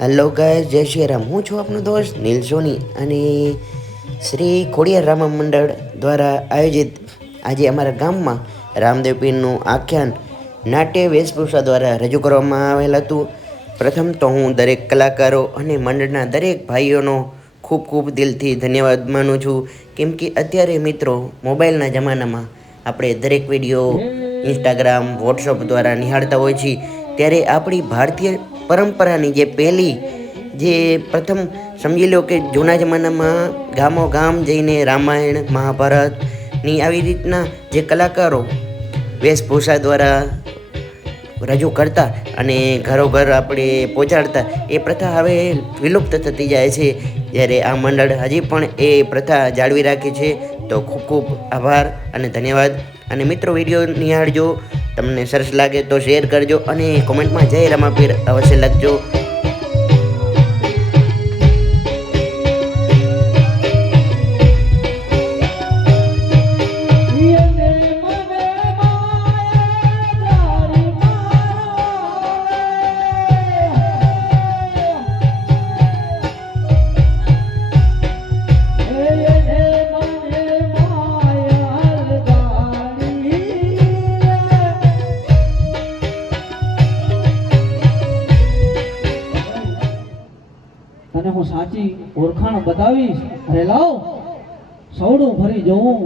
Hello ગાય, જય શ્રી રામ. હું છું આપનો દોસ્ત નીલ સોની અને શ્રી ખોડિયાર રામા મંડળ દ્વારા આયોજિત આજે અમારા ગામમાં રામદેવ પીરનું આખ્યાન નાટ્ય વેશભૂષા દ્વારા રજૂ કરવામાં આવેલ હતું. પ્રથમ તો હું દરેક કલાકારો અને મંડળના દરેક ભાઈઓનો ખૂબ ખૂબ દિલથી ધન્યવાદ માનું છું, કેમ કે અત્યારે મિત્રો મોબાઈલના જમાનામાં આપણે દરેક વિડીયો ઇન્સ્ટાગ્રામ વોટ્સઅપ દ્વારા નિહાળતા હોય છીએ, ત્યારે આપણી ભારતીય પરંપરાની જે પહેલી જે પ્રથમ સમજી લો કે જૂના જમાનામાં ગામો ગામ જઈને રામાયણ મહાભારતની આવી રીતના જે કલાકારો વેશભૂષા દ્વારા રજૂ કરતા અને ઘરોઘર આપણે પહોંચાડતા, એ પ્રથા હવે વિલુપ્ત થતી જાય છે. જ્યારે આ મંડળ હજી પણ એ પ્રથા જાળવી રાખે છે, તો ખૂબ ખૂબ આભાર અને ધન્યવાદ. અને મિત્રો, વિડીયો નિહાળજો, તમને સરસ લાગે તો શેર કરજો અને કોમેન્ટમાં જય રામાપીર અવશ્ય લખજો. તને હું સાચી ઓળખાણ બતાવીશ. અરે લાવ સૌડું ભરી જોઉં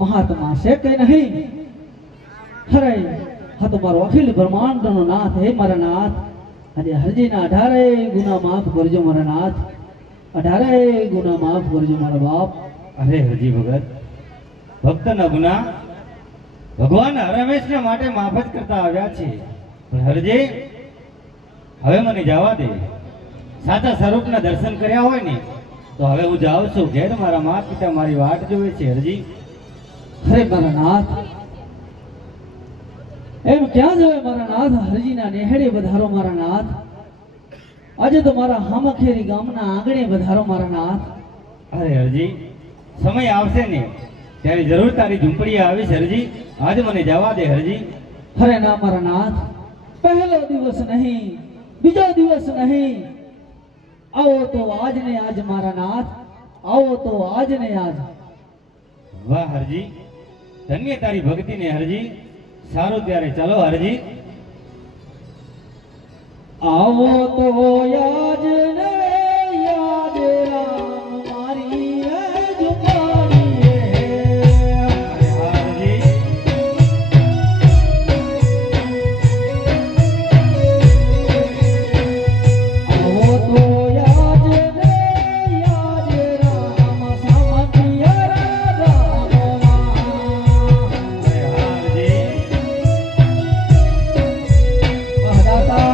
મહાત્મા છે કે નહીં. અરે હા તો મારો અખિલ બ્રહ્માંડનો નાથ, હે મારા નાથ, આજે હરજીના 18 ગુના માફ કરજો મારા નાથ, 18 ગુના માફ કરજો મારા બાપ. અરે હરજી ભગત, ભક્તના ગુના ભગવાન રમેશને માટે માફ જ કરતા આવ્યા છે. પણ હરજી, હવે મને જવા દે. સાચા સ્વરૂપના દર્શન કર્યા હોય ને તો હવે હું જાઉં છું ઘેર. મારા માતા પિતા મારી વાટ જોવે છે હરજી. અરે મારા નાથ, એમ ક્યાં જવે મારા નાથ? હરજીના નેહડે વધારો મારા નાથ. આજે તો મારા હામખેરી ગામના આંગણે વધારો મારા નાથ. અરે હરજી, સમય આવશે ને ત્યારે જરૂર તારી ઝૂંપડીએ આવીશ હરજી. આજ મને જવા દે હરજી. અરે ના મારા નાથ, પહેલો દિવસ નહીં, બીજો દિવસ નહીં, આવો તો આજ ને આજ મારા નાથ, આવો તો આજ ને આજ. વાહ હરજી, ધન્ય તારી ભક્તિને હરજી. સારું ત્યારે ચાલો હરજી. આવો તો આજ ને આજ રામ મારી જુબાની. અરે હા હરજી. આવો તો આજ ને આજ રામ સામખિયા રામમાં. અરે હા હરજી. દાતા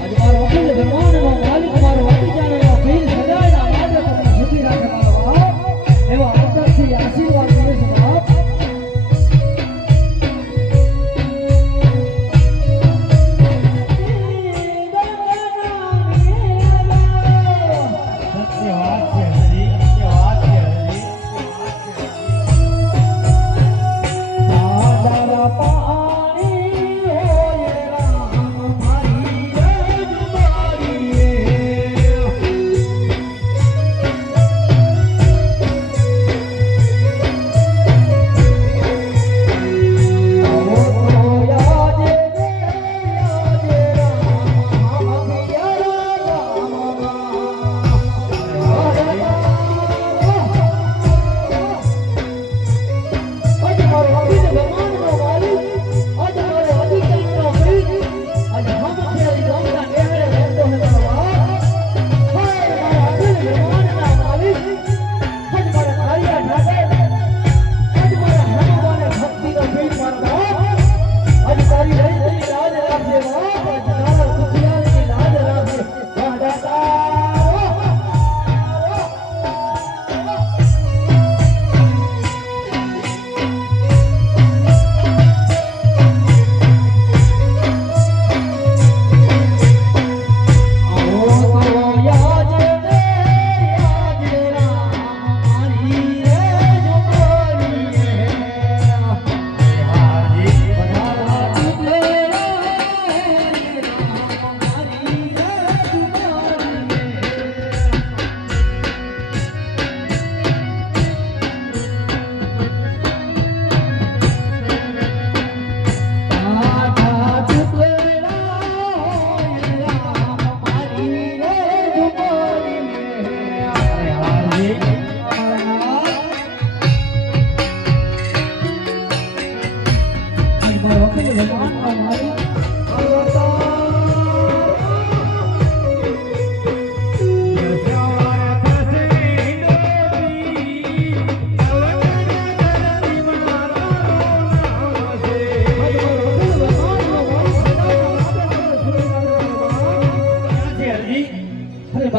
આજે મારો અખિલ ભગવાન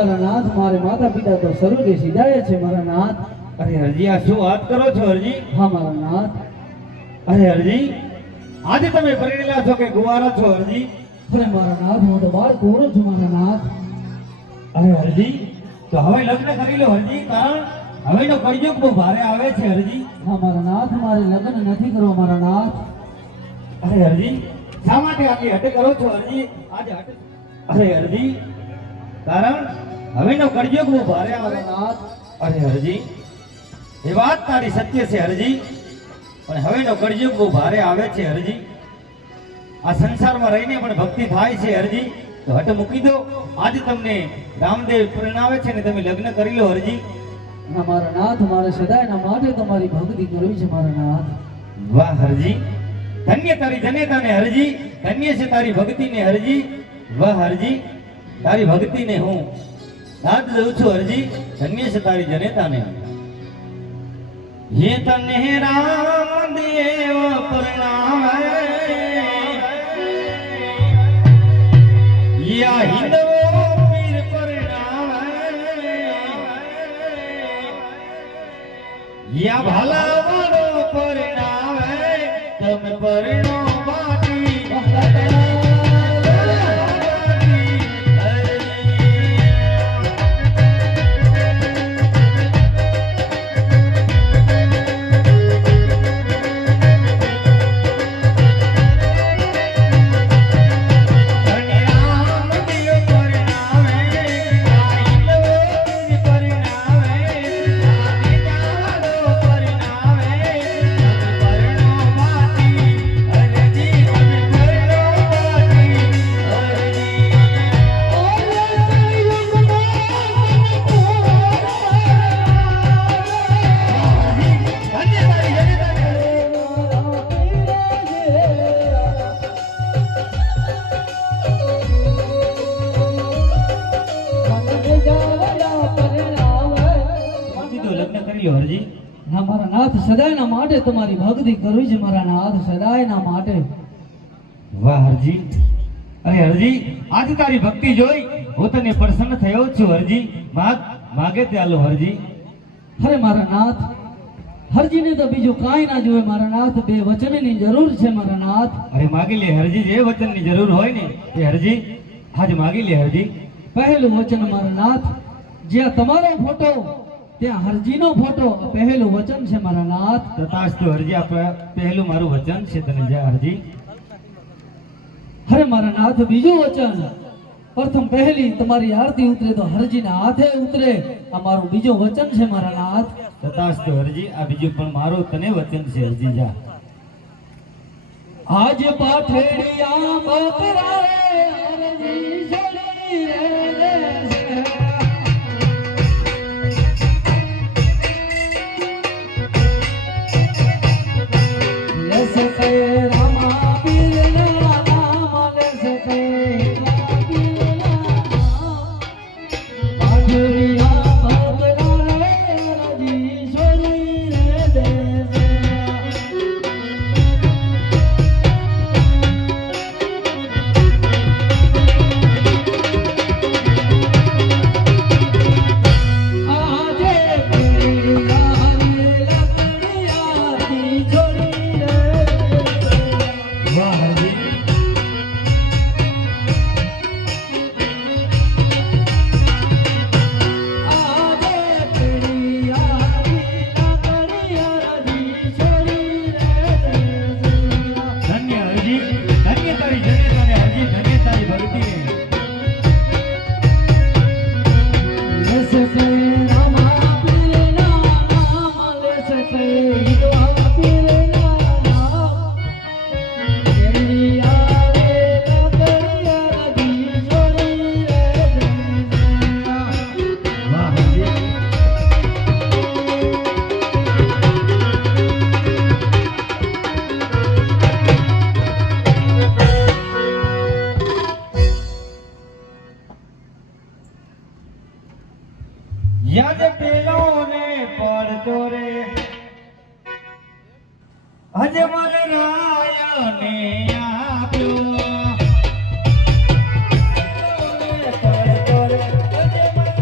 મારા નાથ મારે માતા પિતા તો સર્વગે સિધાય છે મારા નાથ. અરે હરજી આ શું વાત કરો છો હરજી? હા મારા નાથ. અરે હરજી આજે તમે પરણેલા છો કે કુંવારા છો હરજી? અરે મારા નાથ હું તો બાળ કોરો છું મારા નાથ. અરે હરજી તો હવે લગ્ન કરી લો હરજી, કારણ હવેનો કળિયુગ બહુ ભારે આવે છે હરજી. હા મારા નાથ મારે લગ્ન નથી કરવા મારા નાથ. અરે હરજી શા માટે આટલી હટ કરો છો હરજી? આજે હટ. અરે હરજી કારણ હવેનો કળિયુગ બહુ ભારે આવે. મારા નાથ. અરે હરજી એ વાત તારી સત્ય છે હરજી, પણ હવેનો કળિયુગ બહુ ભારે આવે છે હરજી. આ સંસારમાં રહીને પણ ભક્તિ થાય છે હરજી, તો હટ મૂકી દો. આજે તમને રામદેવ પરણાવે છે ને તમે લગ્ન કરી લો હરજી. ના મારા નાથ મારે સદાયના માટે તમારી ભક્તિ કરવી છે મારા નાથ. વાહ હરજી, ધન્ય તારી જનેતાને હરજી, ધન્ય છે તારી ભક્તિને હરજી. વાહ હરજી, તારી ભક્તિને હું દાદ દઉં છું હરજી, ધન્ય છે તારી જનેતાને. ये तने राम देव परणावे या हिंदवो पीर परणावे या भाला वाળો પરણાવે તમે પરણો બાકી. હરજી ના મારા નાથ સદાયના માટે તમારી ભક્તિ કરવી છે મારા નાથ સદાયના માટે. વાહ હરજી, અરે હરજી આજે તારી ભક્તિ જોઈ હું તને પ્રસન્ન થયો છું હરજી. માગે ત્યાલો હરજી. અરે મારા નાથ હરજીને તો બીજું કાંઈ ના જોવે મારા નાથ, બે વચનની જરૂર છે મારા નાથ. અરે માગી લે હરજી, જે વચનની જરૂર હોય ને એ હરજી આજ માગી લે હરજી. પહેલું વચન મારા નાથ, જ્યાં તમારો ફોટો ત્યાં હરજીનો ફોટો, પહેલું વચન છે મારા નાથ. તથાસ્તુ હરજી, આ પહેલું મારું વચન છે તને જા હરજી. અરે મારા નાથ બીજું વચન, પ્રથમ પહેલી તમારી આરતી ઉતરે તો હરજીના હાથે ઉતરે, આ મારું બીજું વચન છે મારા નાથ. તથાસ્તુ હરજી, આ બીજું પણ મારું તને વચન છે હરજી જા. આજ પાથેડિયા બકરાએ હરજી છોડી રે યાદ પેલો ને પડતો રે અજમલ રાય ને આપ્યો પડતો રે અજમલ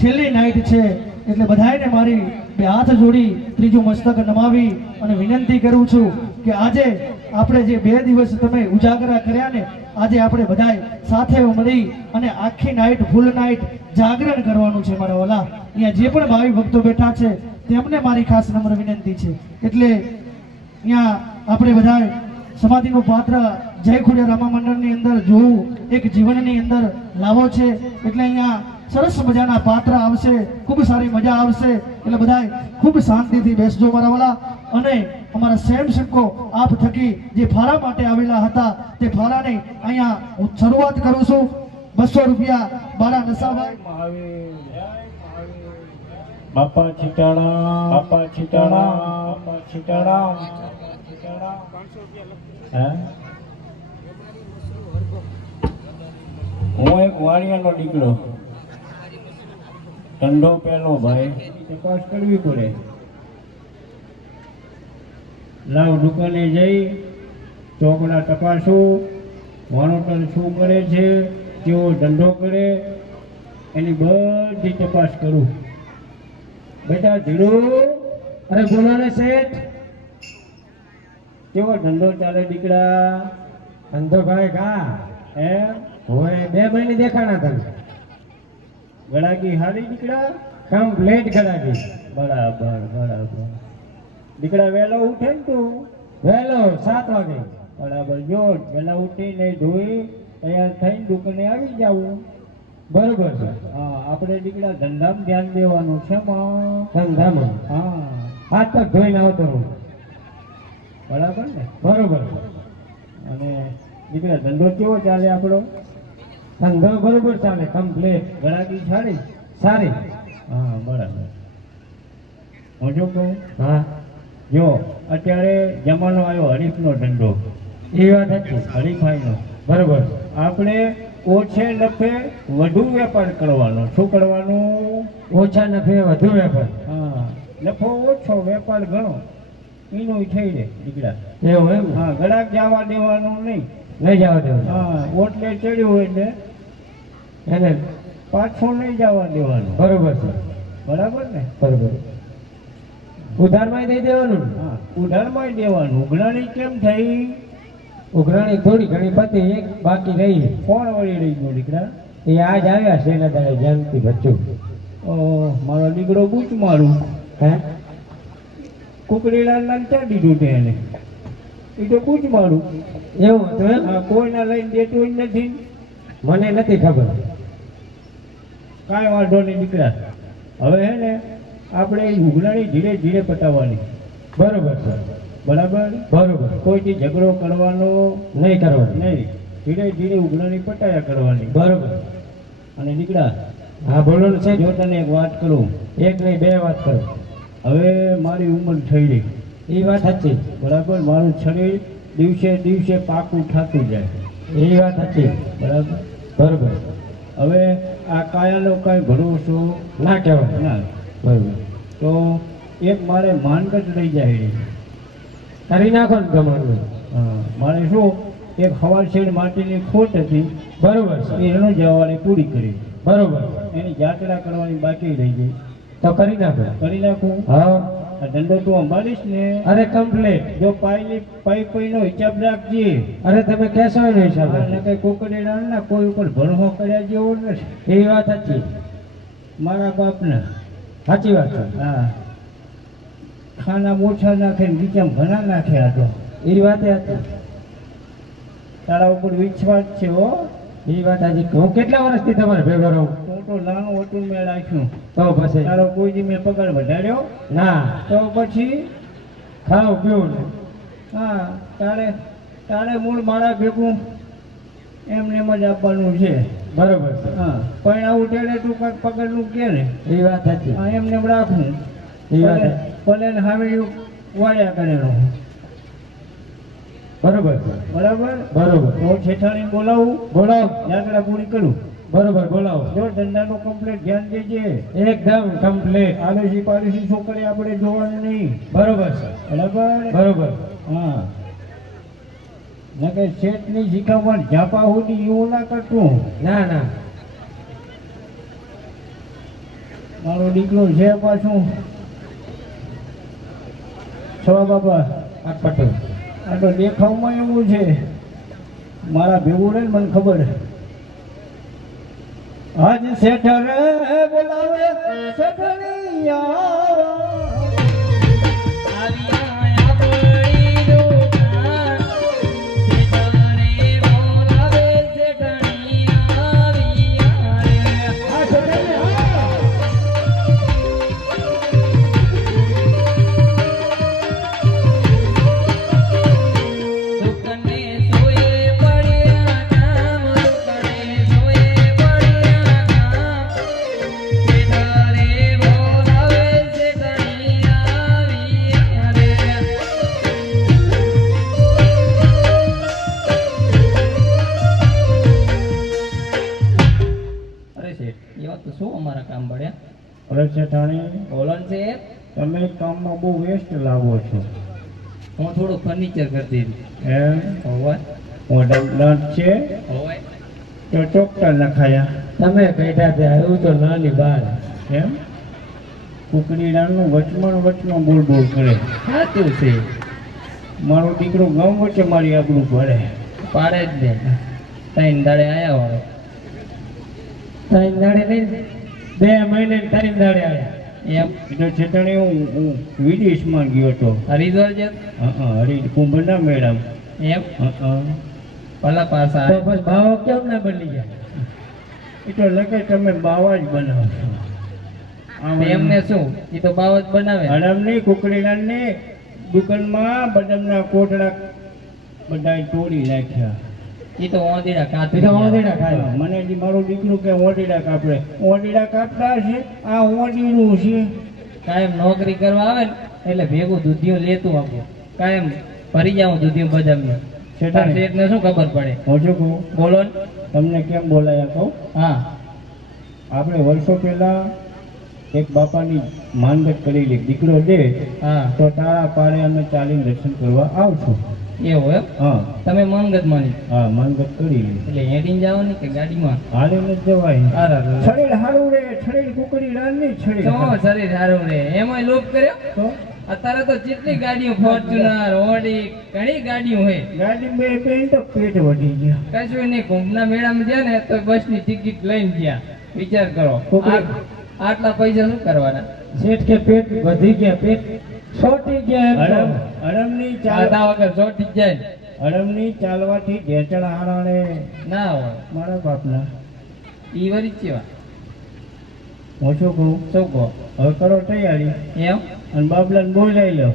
છેલ્લી નાઈટ છે એટલે બધાયને મારી બે હાથ જોડી ત્રીજું મસ્તક નમાવી અને વિનંતી કરું છું કે આજે આપણે જે 2 દિવસ તમે ઉજાગરા કર્યા ને આજે આપણે બધાય સાથે મળી અને આખી નાઈટ ફૂલ નાઈટ જાગરણ કરવાનું છે મારા વાલા. અહીંયા જે પણ ભાવિ ભક્તો બેઠા છે તેમને મારી ખાસ નમ્ર વિનંતી છે એટલે અહીંયા આપણે બધાય સમાધિનું પાત્ર જય ખોડિયાર રામા મંડળની અંદર જોવું એક જીવનની અંદર લાવો છે એટલે અહીંયા સરસ મજાના પાત્ર આવશે, ખૂબ સારી મજા આવશે એટલે બધાય ખૂબ શાંતિથી બેસજો મારા વાલા. અને અમારા સેમ શંકો આપ થકી જે ફાળા માટે આવેલા હતા તે ફાળાને અહીંયા હું શરૂઆત કરું છું. 200 રૂપિયા બાળા નસાભાઈ. બાપા છીટાણા, બાપા છીટાણા, બાપા છીટાણા. હે? હું એક વાણિયાનો દીકરો, ધંધો પેલો ભાઈ, તપાસ કરવી પડે. લાવ દુકાને જઈ ચોકડા તપાસું, વાણોતર શું કરે છે, કેવો ધંધો કરે, એની બધી તપાસ કરું. બેટા ધીરુ, અરે બોલો ને શેઠ. કેવો ધંધો ચાલે દીકરા? ધંધો ભાઈ કા હે? હોય 2 મહિને દેખાણા તમે. ગળાકી હારી દીકરા? કમ્પ્લીટ ગળાકી. બરાબર બરાબર. દીકરા વહેલો ઉઠે ને તું? વહેલો 7 વાગે. બરાબર. જો વહેલા ઉઠીને ધોઈ તૈયાર થઈને દુકાને આવી જાવું. બરોબર છે. હા, આપણે દીકરા ધંધામાં ધ્યાન દેવાનું છે માં. ધંધામાં હા, હાથ પગ ધોઈને આવતો રહું. બરાબર ને? બરોબર. અને દીકરા ધંધો કેવો ચાલે આપણો? ધંધો બરોબર ચાલે, કમ્પ્લીટ. ગળાકી સારી? સારી. હા, બરાબર. હું શું કહું? હા, જો અત્યારે જમાનો આવ્યો હરીફનો ધંધો, એ વાત હતી. હરીફાઈનો. બરોબર. આપણે ઓછે નફે વધુ વેપાર કરવાનો. શું કરવાનું? ઓછા નફે વધુ વેપાર. હા, નફો ઓછો વેપાર ઘણો, એનું થઈ રહે દીકરા. એવું એમ? હા, ગળાક જવા દેવાનું નહીં. લઈ જાવ દેવું. હા, ઓટલે ચડ્યું હોય એટલે એને પાછું નહીં જવા દેવાનું. બરોબર છે. બરાબર ને? બરોબર. ઉધારમાં દઈ દેવાનું ને? હા, ઉધારમાં દેવાનું. ઉઘરાણી કેમ થઈ? ઉઘરાણી થોડી ઘણી પતી, એક બાકી રહી. કોણ વળી રહી ગયો દીકરા? એ આજ આવ્યા છે એના દાડે જયંતિ બચ્ચું. ઓહ, મારો દીકરો બૂચ મારું. હે? કુકડીલા નામ ક્યાં દીધું તે એને? એ તો બૂચ મારું. એવું હતું એમ? હા, કોઈના લઈને દેતું જ નથી. મને નથી ખબર. કાંઈ વાંધો નહીં દીકરા. હવે હે ને આપણે એ ઉઘરાણી ધીરે ધીરે પટાવવાની. બરોબર છે. બરાબર? બરોબર. કોઈથી ઝઘડો કરવાનો નહીં કરવાનું. નહીં. ધીરે ધીરે ઉઘરાણી પટાયા કરવાની. બરોબર. અને દીકરા, હા બોલો ને સાહેબ. જો તને એક વાત કરું, એક નહીં 2 વાત કરો. હવે મારી ઉંમર થઈ ગઈ. એ વાત સાચી. બરાબર? મારું શરીર દિવસે દિવસે પાકું થતું જાય. એ વાત સાચી. બરાબર? બરોબર. હવે આ કાયાનો કાંઈ ભરોસો ના કહેવાય. ના. બરોબર. તો એક મારે માનગત લઈ જાય. કરી નાખો ને તમારું. હા, મારે શું એક હવારશેડ માટીની ખોટ હતી. બરોબર છે. એ એનું જવાને પૂરી કરી. બરોબર. એની જાત્રા કરવાની બાકી રહી ગઈ. તો કરી નાખો. કરી નાખું. હા. આ ધંધો તું સંભાળીશ ને? અરે કમ્પ્લીટ. જો પાઈનો હિસાબ રાખજે. અરે તમે કહેશો એનો હિસાબ અને કઈ કોકડેડા ના કોઈ ઉપર ભરોસો કર્યા જેવો નથી. એ વાત સાચી. મારા બાપના. સાચી વાત છે. હા, ખાના મોછા નાખે ને બીજામાં ઘણા નાખ્યા તો. એ વાત સાચી. તારા ઉપર વિશ્વાસ છે હો. એ વાત સાચી. હું કેટલા વર્ષથી તમારે ભેગો રહું? હું તો નાનું હતું મેં રાખ્યું. તો પછી તારો કોઈ દી મેં પગાર વધાર્યો? ના. તો પછી ખાવ પીવું ને. હા, તારે મૂળ મારા ભેગું એમને એમ જ આપવાનું છે. બરોબર છે. હા, પણ આવું ત્યારે તું કાંઈક પગારનું કે ને. એ વાત સાચી. હા, એમને એમ રાખું. એ વાત ભલે ને સામે વાળ્યા કરેલો. બરોબર છે. બરાબર? બરોબર. તો છેઠાણી બોલાવું, બોલાવો. યાત્રા પૂરી કરું. બરોબર બોલાવો. જો ધંધાનું કમ્પ્લીટ ધ્યાન દેજે. એકદમ કમ્પ્લીટ. આલુસી પાલુસી છોકરી આપણે જોવાનું નહીં. બરોબર છે. બરાબર? બરોબર. હા, નકે શેઠની શીખાવણ ઝાપા સુધી એવું ના કરતું. ના ના. મારો દીકરો છે પાછું છવા બાપા પટેલ આ તો દેખાવમાં એવું છે મારા ભેગું રહે ને મને ખબર આજ શેઠરે બોલાવે શેઠરિયા શું અમારા કામ પડ્યા અરે શેઠાણી બોલો ને છે તમે કામમાં બહુ વેસ્ટ લાવો છો હું થોડું ફર્નિચર કરતી હતી એમ હોવા મોઢા દાંત છે હોવા તો ચોકટા નખાયા તમે કહેતા તે આવ્યું તો નાની બાર એમ કુકડી રાનનું વચમાં બોલ બોલ કરે સાચું છે મારો દીકરો ગામ વચ્ચે મારી આબરૂ ભરે પાડે જ ને ત્રણ દાડે આયા હવે ત્રણ દાડે નહીં 2 મહિને ત્રણ દાડે આવ્યા એમ એટલે છેતાણી હું વિદેશમાં ગયો હતો હરિદ્વાર છે હરી કુંભના મેડમ એમ ભલા પાસા તો પછી ભાવો કેમ ના બની ગયા એ તો લગે તમે બાવા જ બનાવશો એમને શું એ તો બાવ જ બનાવે હરામની કુકડીલાલની દુકાનમાં બદામના કોટડા બધા તોડી નાખ્યા એ તો ઓંધીડા એ કાપી તો વાંદડા ખાય મને જે મારું દીકરું કે ઓડીડા કાપડે ઓડીડા કાપતા છે આ ઓડીનું છે કાયમ નોકરી કરવા આવે ને એટલે ભેગું દૂધિયું લેતું આપું કાયમ ભરી જાઉં દૂધિયું બદામને શેઠને શું ખબર પડે હું શું કહું બોલો ને તમને કેમ બોલાયા કહું હા આપણે વર્ષો પહેલા એક બાપાની માનગત કરેલી દીકરો દે હા તો તારા પાડે અમે ચાલીને દર્શન કરવા આવશું એવું એમ હા તમે મનગત માની હા માનગત કરી એટલે હેડીને જવાની કે ગાડીમાં હાલીને જ જવાય હારા શરીર હારું રે શરીર કુકડી રાન નહીં શરીર તો શરીર સારું રે એમાંય લોપ કર્યો તો અત્યારે તો જેટલી ગાડીઓ ફોર્ચ્યુનર ઓડી ઘણી ગાડીઓ હોય ગાડી બે બેન તો પેટ વધી ગયા કશું નહીં કુંભના મેળામાં ગયા ને તો બસની ટિકિટ લઈને ગયા વિચાર કરો આટલા પૈસા શું કરવાના શેઠ કે પેટ વધી ગયા પેટ છોટી ગયા એમ તો. અડમની આધા વગર ચોટી જ જાય ને. અડમની ચાલવાથી ઢેચણ હારાણે ના હોય મારા બાપના ઈ વરી જ કેવા હું શું કહું શું કહો હવે કરો તૈયારી એમ અને બાબલાને બોલાવી લો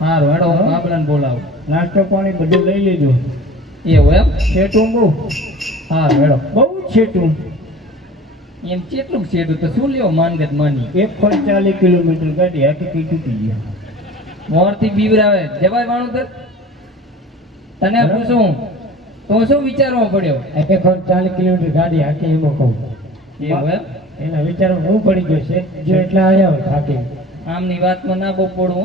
હારું હેડો હું બાબલાને બોલાવું નાસ્તો પાણી બધું લઈ લીધું એવું એમ છેટું બહુ હારું હેડો બહુ જ છેટું એમ કેટલું છેડું તો શું લ્યો માનગત માની 140 કિલોમીટર ગાડી આખી તૂટી ગઈ મોરથી બીવરાવે જવાય વાણું તો તને પૂછું તો શું વિચારવો પડ્યો 140 કિલોમીટર ગાડી હાકી એમાં કહું એવું એમ એના વિચારો હું પડી ગયો છે જો એટલા આવ્યા હોય થાકી આમની વાતમાં ના બહુ પડવું હો.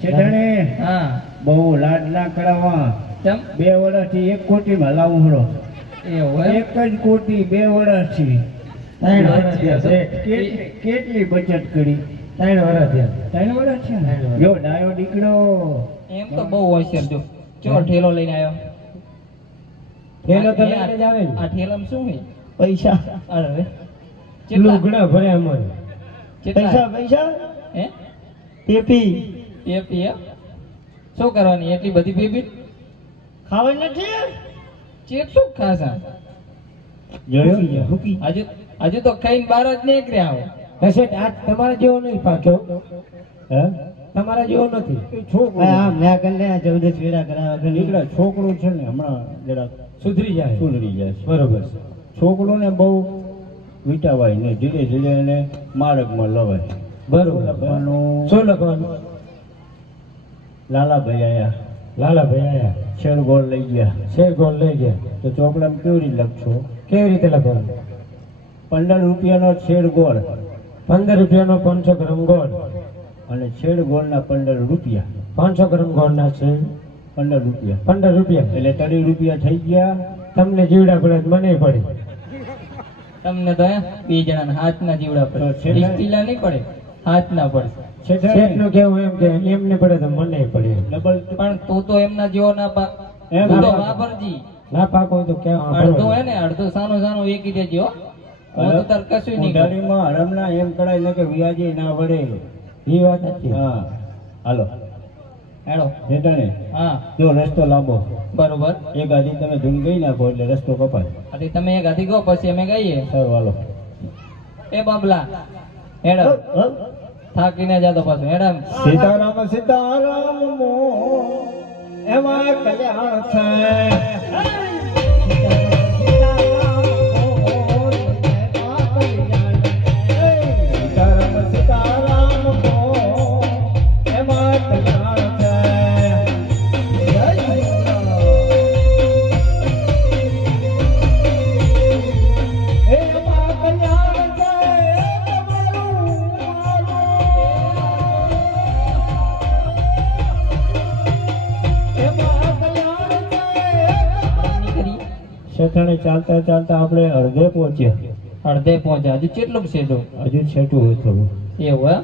છેટાણે હા બહુ લાડ ના કરાવવા ચમ 2 વર્ષથી 1 કોટીમાં લાવું હળો એવું એમ એક જ કોટી 2 વર્ષથી 3 વર્ષ થયા શેઠ. કેટલી બચત કરી 3 વર્ષ થયા 3 વર્ષ છે ને ત્રણ વર્ષ. જો ડાયો દીકરો એમ તો બહુ હોશિયાર જો ચો ઠેલો લઈને આવ્યો થેલો તો આ લઈને જ આવે ને. આ ઠેલામાં શું હોય પૈસા અરે રે કેટલા લુગડા ભર્યા અમારે કેટલા પૈસા હે ટેપી પીપી એમ શું કરવાની એટલી બધી પીપી ખાવાની નથી કેટલું ખાસા જોયો હુકી હજુ તો ખાઈને બહાર જ નીકળ્યા આવો હે શેઠ આ તમારા જેવો નહીં પાક્યો હે તમારા જેવો નથી છોકરો મેં કને 14 ફેરા કરાવ્યા દીકરા છોકરું છે ને હમણાં જરા સુધરી જાય સુધરી જાય છે બરોબર છે છોકરોને બહુ વિટાવાય ને ધીરે ધીરે એને માર્ગમાં લવાય બરોબર લખવાનું શું લખવાનું લાલાભાઈ આયા લાલાભાઈ આયા શેરગોળ લઈ ગયા શેર ગોળ લઈ ગયા તો ચોપડામાં કેવી રીતે લખશો કેવી રીતે લખવાનું 15 રૂપિયાનો શેરગોળ 15 રૂપિયાનો 500 ગ્રામ ગોળ અને શેરગોળના 15 રૂપિયા 500 ગ્રામ ગોળના છે 15 રૂપિયા 15 રૂપિયા એટલે 30 રૂપિયા થઈ ગયા તમને જીવડા પડે તો મને પડે તમને તો બે જણા હાથના જીવડા પડે તો છેલ્લે- સ્ટીલા નહીં પડે હાથના પડે શેઠનું કેવું એમ કે એમને પડે તો મને પડે ડબલ પણ તું તો એમના જેવો ના પા એમ તું તો ના વાપરજી ના પાકો હોય તો ક્યાં અડધો હે ને અડધો સાનો સાનો વેકી દેજો હું તો તાર કશું નહીં કરું. ઉધારીમાં હરમના એમ કરાય ને કે વ્યાજે ના વડે એ વાત નથી હા હાલો હેડો જેટાને હા જો રસ્તો લાંબો બરોબર એક આધી તમે ધૂન ગઈ નાખો એટલે રસ્તો કપાય આથી તમે એક હાથી ગો પછી અમે ગાઈએ સારું હાલો એ બાબલા હેડો થાકીને જાતો પાછો હેડમ સીતારામ સીતારામ મો એમાં કલ્યાણ છે સીતારામ સીતારામ મો એમાં કલ્યાણ છે જય શ્રીરામ. એમાં કલ્યાણ છે તમારું શેઠાણી ચાલતા ચાલતા આપણે અડધે પહોંચ્યા અડધે પહોંચ્યા હજુ કેટલું છેડો હજુ છેટું હોય થોડું એવું હે?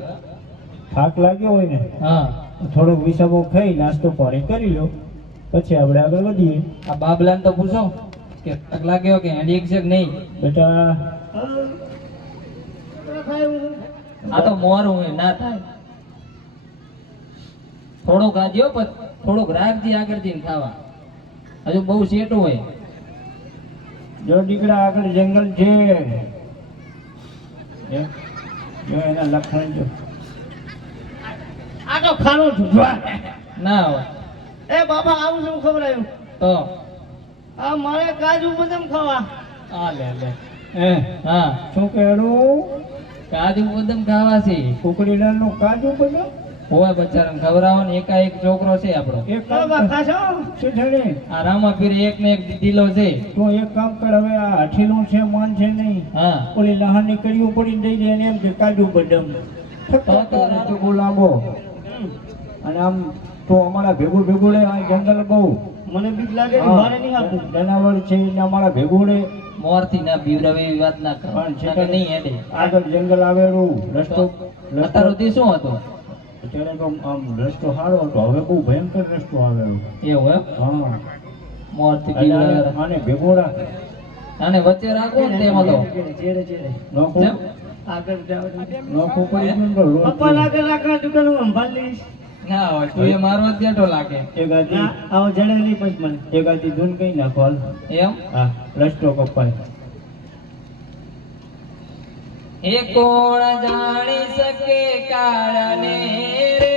થાક લાગ્યો હોય ને હા થોડોક વિસાબો ખાઈ નાસ્તો પાણી કરી લો પછી આપણે આગળ વધીએ આ બાબલાને તો પૂછો કે થાક લાગ્યો કે હેડી છે કે નહીં બેટા આ તો મોરું હે ના થાય થોડુંક આજો પણ થોડુંક રાખજી આગળ જઈને ખાવા હજુ બહુ શેટું હોય જો દીકરા આગળ જંગલ છે જો એના લખણ જો આ તો ખાનું છું ના હોય એ બાબા આવું શું ખવડાયું તો આ મારે કાજુ બદામ ખાવા આ લે લે એ હા શું કહેવું કાજુ બદામ ખાવા છે કુકડીલાલનું કાજુ બધા હોય બચારાને ખવડાવો ને એકાએક છોકરો છે આપણો એક કામ બાબા ખાશો શેઠાણી આ રામાપીર એક ને એક દીલો છે તું એક કામ કર હવે આ હાથીનું છે માન છે નહીં હા ઓલી લહાની કડીઓ પડી દઈ દે એને એમ કે કાજુ બદામ તો લાંબો અને આમ તો અમારા ભેગું ભેગું રે આ જંગલ બહુ મને બીક લાગે છે, મારે નહીં આપવું જનાવર છે એટલે અમારા ભેગું રે મોર થી ના બીવરાવે એવી વાત ના કરો પણ છે નકર નહીં હેડે આગળ જંગલ આવેલું રસ્તો અત્યાર સુધી શું હતું અત્યારે તો આમ રસ્તો સારો હતો હવે બહુ ભયંકર રસ્તો આવેલો એવું એમ હા મોર થી એટલે બીવરાવે આને ભેગું રાખ આને વચ્ચે રાખો ને તેમાં તો ચેડે ચેડે નોખું કેમ? આગળ જાવ નોખું પડી ગયું ને તો લોટ પપ્પા આગળ રાખવા દુકાન હું સંભાળ લઈશ ના હોય તું એ મારવો જ બેઠો લાગે એક આધી ના આવો જડે નહીં પછી મને એક આધી ધૂન કઈ નાખો હાલ એમ હા રસ્તો કપાય એ કોણ જાણી શકે કાળને રે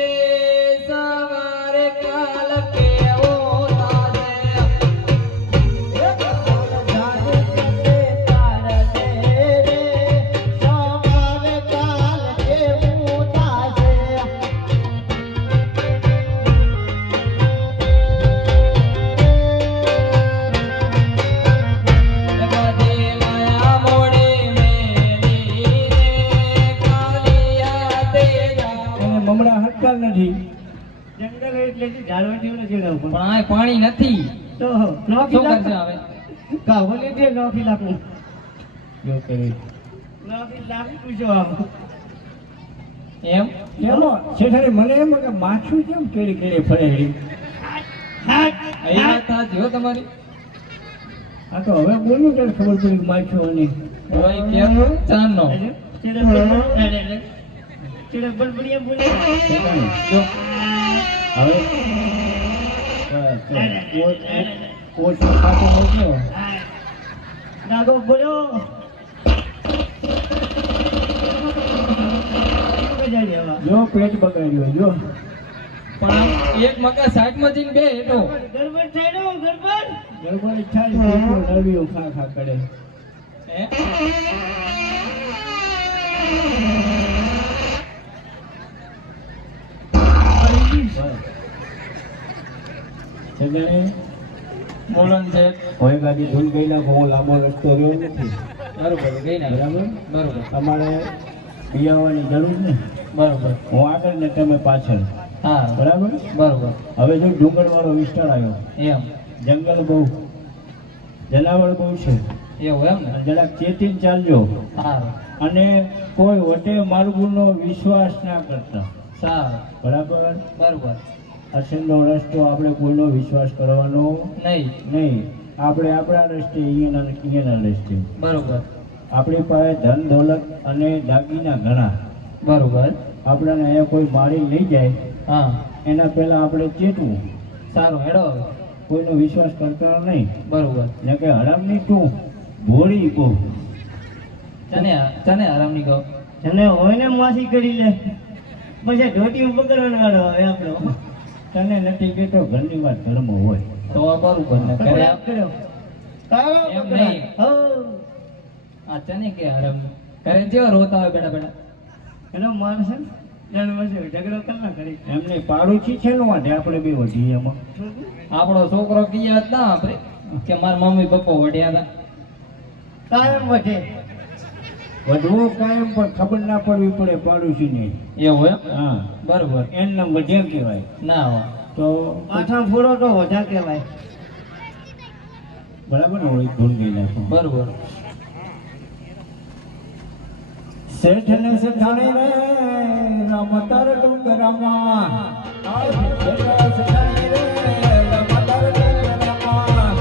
સવારે કાલ કેવો એને મમડા હટતા નથી જંગલ એટલે ઝાડવા જેવું ચેડે ઉપર પણ આ પાણી નથી તો નોખી શું કરશે લાખ હવે કાવો લે દે નોખી લાખું જો કરી નોખી લાખ પૂછો આમ એમ કેમો શેઠાણી મને એમ કે માછું કેમ કેળી કેળી ફરે છે? એ વાત સાચી હો તમારી આ તો હવે બોલ્યું ત્યારે ખબર પડી કે માછું અને હોય કેમ ચાંદનો ચેડે બળબડિયા ચેડે બળબડિયા બોલે શેઠાણી, જો હવે ઓછો ખાતો મોકલ્યો નાગો બોલ્યો જો પેટ બગાડ્યો જો પણ આમ એક મકા સાઈડ માં જઈને બે હેઠો ગરબડ થયેલો ગરબડ ગરબડ થાય ને નળીઓ ખા ખા કરે હે? છેલ્લે બોલો ને છે કોઈ ગાડી ધૂલ ગયેલા બહુ લાંબો રસ્તો રહ્યો નથી બરોબર ગઈ ના બરાબર બરોબર તમારે બિયાવાની જરૂર ને બરોબર હું આગળ ને તમે પાછળ હા બરાબર બરોબર હવે જો ડુંગર વાળો વિસ્તાર આવ્યો એમ જંગલ બહુ જનાવર બહુ છે એવું એમ ને જરાક ચેતીને ચાલજો સારું અને કોઈ વટે માર્ગનો વિશ્વાસ ના કરતા. સારું બરાબર? બરોબર અસલનો રસ્તો આપણે કોઈનો વિશ્વાસ કરવાનો નહીં નહીં. આપણે આપણા રસ્તે અહીંયાના રસ્તે. બરોબર આપણી પાસે ધન દોલત અને દાગીના ઘણા. બરોબર આપણને અહીંયા કોઈ મારી લઈ જાય હા એના પહેલા આપણે ચેતવું. સારું હેડો હવે કોઈનો વિશ્વાસ કરતા નહીં. બરોબર ને કે હરામની તું ભોળી કહું. ચને આરામની કહો તને હોય ને માસી કરી લે પછી ધોતી પકડવાનો વાળો હવે આપણો તને નથી કહેતો ઘરની વાત ધર્મ હોય. તો બરોબર ને કરે કર્યો તારો એમ પકડાય. નહીં. હો આ ચને કે આરામ કરે જેવા રોતા હોય બેટા બેટા એનો માણસ છે ને, જાણવા છે ઝઘડો કરના કરી એમને પાડોશી છે ને માટે આપણે બે વઢીએ એમાં. આપણો છોકરો કીયા જ ના આપણે કે મારા મમ્મી પપ્પા વઢ્યા હતા કાયમ વધે વધવું કાયમ પણ ખબર ના પડવી પડે પાડોશીને. એવું એમ હા બરોબર એમને વધે કહેવાય. ના હોય તો પાછા ફૂરો તો વધા કહેવાય. બરાબર ને હોય ધૂન ગઈ નાખો. બરોબર શેઠ ને શેઠાણી રે રમતર ડુંગરામાં. શેઠ ને શેઠાણી રે રમતર ડુંગરામાં.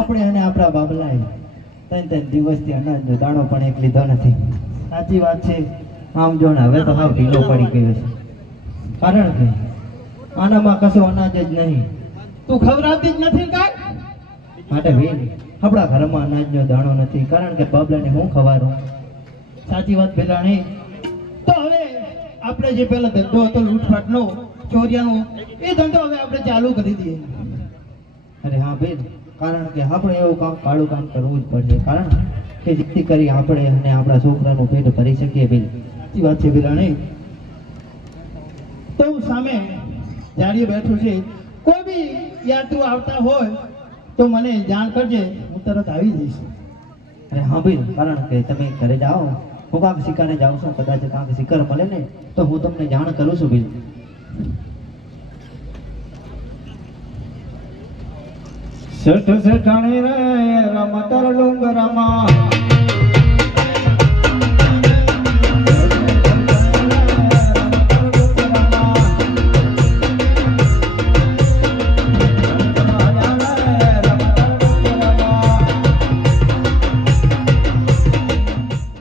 આપણે અને આપણા બાબલાએ ત્રણ દિવસથી અનાજનો દાણો પણ એક લીધો નથી. સાચી વાત છે. આમ જો ને હવે તો હાવ ઢીલો પડી ગયો છે. કારણ કે આનામાં કશો અનાજ જ નહીં. તું ખવડાવતી જ નથી કાંઈ માટે બેન આપણા ઘરમાં અનાજનો દાણો નથી. કારણ કે બાબલાને હું ખવાડું. સાચી વાત પેલા નહીં તો હવે આપણે જે પેલા ધંધો હતો લૂંટફાટનો ચોરિયાનો એ ધંધો હવે આપણે ચાલુ કરી દઈએ. અરે હા બેન કારણ કે આપણે એવું કાળું કામ કરવું જ પડશે. કારણ કે જેથી કરી આપણે અને આપણા છોકરાનું પેટ ભરી શકીએ બેન. સાચી વાત છે પેલા નહીં તો સામે જાડીએ બેઠું છે. કોઈ બી યાત્રુ આવતા હોય તો મને જાણ કરજે, હું તરત આવી જઈશ. અરે હા બેન કારણ કે તમે ઘરે જાઓ હું કાંક શિકારે જાઉં છું. કદાચ કાંક શિકાર મળે ને તો હું તમને જાણ કરું છું બેન. શેઠ શેઠાણી રે રમતર ડુંગરામાં.